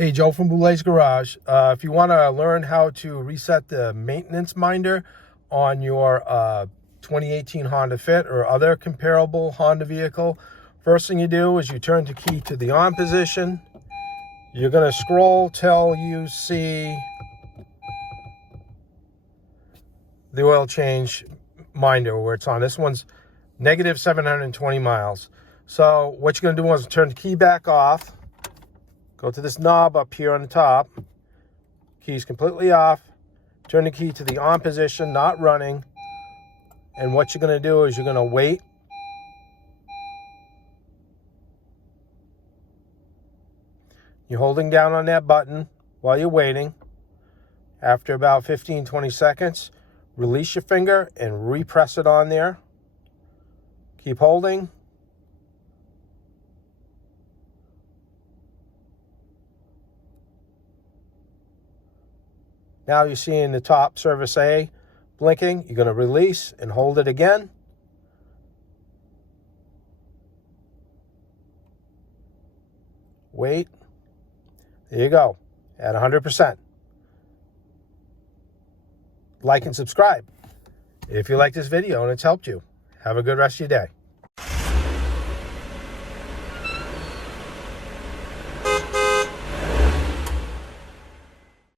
Hey, Joe from Boulet's Garage. If you want to learn how to reset the maintenance minder on your 2018 Honda Fit or other comparable Honda vehicle, first thing you do is you turn the key to the on position. You're going to scroll till you see the oil change minder where it's on. This one's negative 720 miles. So what you're going to do is turn the key back off. Go to this knob up here on the top. Key's completely off. Turn the key to the on position, not running. And what you're going to do is you're going to wait. You're holding down on that button while you're waiting. After about 15-20 seconds, release your finger and repress it on there. Keep holding. Now you're seeing the top Service A blinking. You're going to release and hold it again. Wait. There you go. At 100%. Like and subscribe if you like this video and it's helped you. Have a good rest of your day.